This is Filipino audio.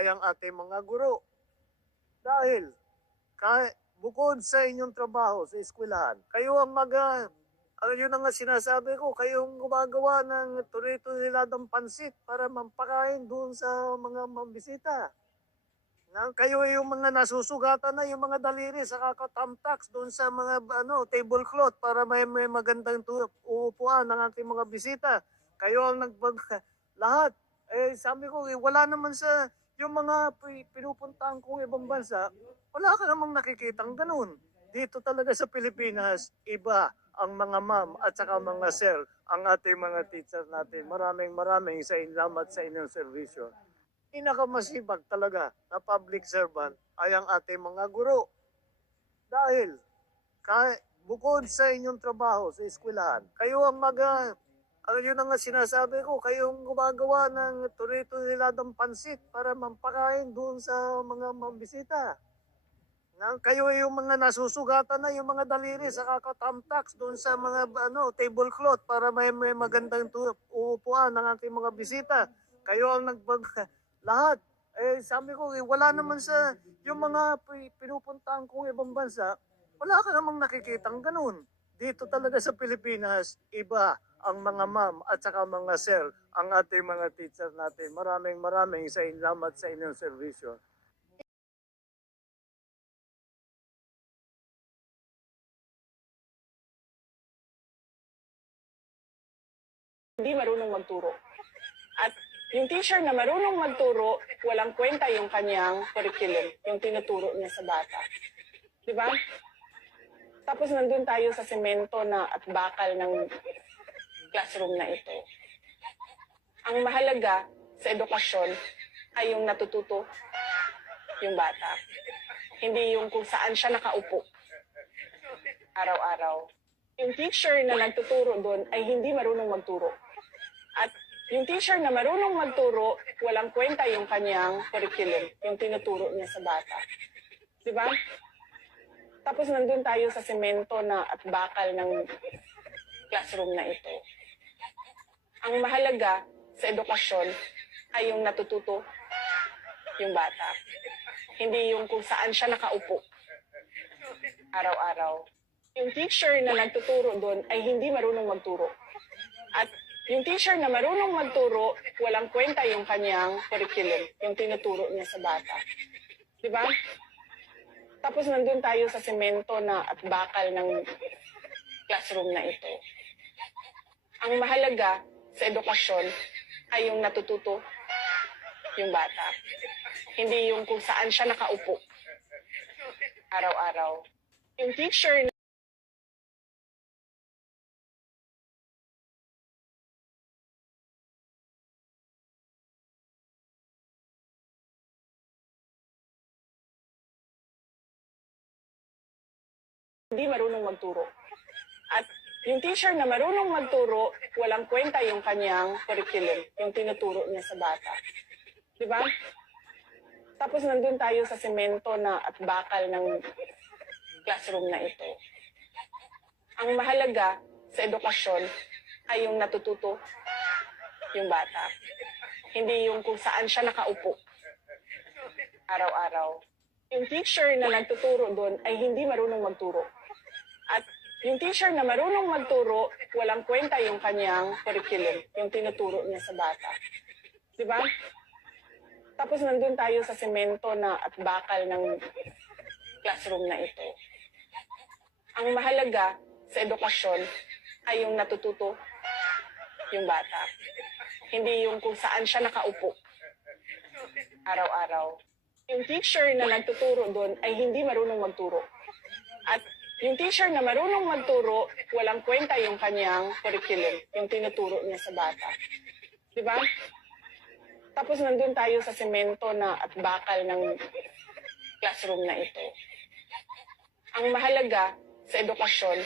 ay ang ating mga guro. Dahil bukod sa inyong trabaho sa eskwelahan, kayo ang yun ang nga sinasabi ko, kayong gumagawa ng tuloy-tuloy pansit para mampakain doon sa mga mambisita. Kayo yung mga nasusugatan na yung mga daliri sa kakatamtax doon sa mga tablecloth para may magandang uupuan ng ating mga bisita. Kayo ang lahat. Sabi ko, wala naman sa yung mga pinupuntahan kong ibang bansa, wala ka namang nakikitang ganun. Dito talaga sa Pilipinas, iba ang mga ma'am at saka mga sir, ang ating mga teacher natin. Maraming salamat sa inyong serbisyo. Pinakamasibag talaga na public servant ay ang ating mga guro. Dahil bukod sa inyong trabaho sa eskwelahan, kayo ang yun ang nga sinasabi ko, kayong gumagawa ng tuloy-tuloy pansit para mampakain doon sa mga mambisita. Kayo yung mga nasusugatan na yung mga daliri sa kakatamtax doon sa mga tablecloth para may magandang uupuan ng ating mga bisita. Kayo ang lahat. Sabi ko, wala naman sa yung mga pinupuntahan kong ibang bansa, wala ka namang nakikitang ganun. Dito talaga sa Pilipinas, iba ang mga ma'am at saka mga sir, ang ating mga teacher natin. Maraming salamat sa inyong serbisyo. Hindi marunong magturo. At yung teacher na marunong magturo, walang kwenta yung kanyang curriculum, yung tinuturo niya sa bata. Di ba? Tapos nandun tayo sa semento na at bakal ng classroom na ito. Ang mahalaga sa edukasyon ay yung natututo yung bata. Hindi yung kung saan siya nakaupo araw-araw. Yung teacher na nagtuturo doon ay hindi marunong magturo. At yung teacher na marunong magturo, walang kwenta yung kanyang curriculum, yung tinuturo niya sa bata. Di ba? Tapos nandun tayo sa semento na at bakal ng classroom na ito. Ang mahalaga sa edukasyon ay yung natututo yung bata. Hindi yung kung saan siya nakaupo araw-araw. Yung teacher na nagtuturo doon ay hindi marunong magturo. At yung teacher na marunong magturo, walang kwenta yung kanyang curriculum, yung tinuturo niya sa bata. Di ba? Tapos nandun tayo sa semento na at bakal ng classroom na ito. Ang mahalaga sa edukasyon ay yung natututo yung bata. Hindi yung kung saan siya nakaupo araw-araw. Yung teacher na hindi marunong magturo. At yung teacher na marunong magturo, walang kwenta yung kanyang curriculum, yung tinuturo niya sa bata. Di ba? Tapos nandun tayo sa semento na at bakal ng classroom na ito. Ang mahalaga sa edukasyon ay yung natututo yung bata. Hindi yung kung saan siya nakaupo araw-araw. Yung teacher na nagtuturo doon ay hindi marunong magturo. At yung teacher na marunong magturo, walang kwenta yung kanyang curriculum, yung tinuturo niya sa bata. Di ba? Tapos nandun tayo sa semento na at bakal ng classroom na ito. Ang mahalaga sa edukasyon ay yung natututo yung bata. Hindi yung kung saan siya nakaupo araw-araw. Yung teacher na nagtuturo doon ay hindi marunong magturo. At yung teacher na marunong magturo, walang kwenta yung kanyang curriculum, yung tinuturo niya sa bata. Di ba? Tapos nandun tayo sa semento na at bakal ng classroom na ito. Ang mahalaga sa edukasyon